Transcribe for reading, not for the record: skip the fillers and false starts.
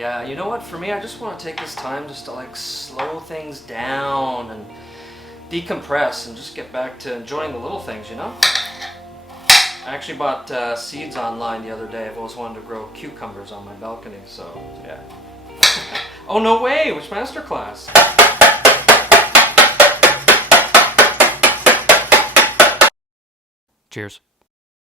Yeah, you know what? For me, I just want to take this time just to like slow things down and decompress and just get back to enjoying the little things, you know? I actually bought seeds online the other day. I've always wanted to grow cucumbers on my balcony, so yeah. Oh, no way! Which masterclass? Cheers.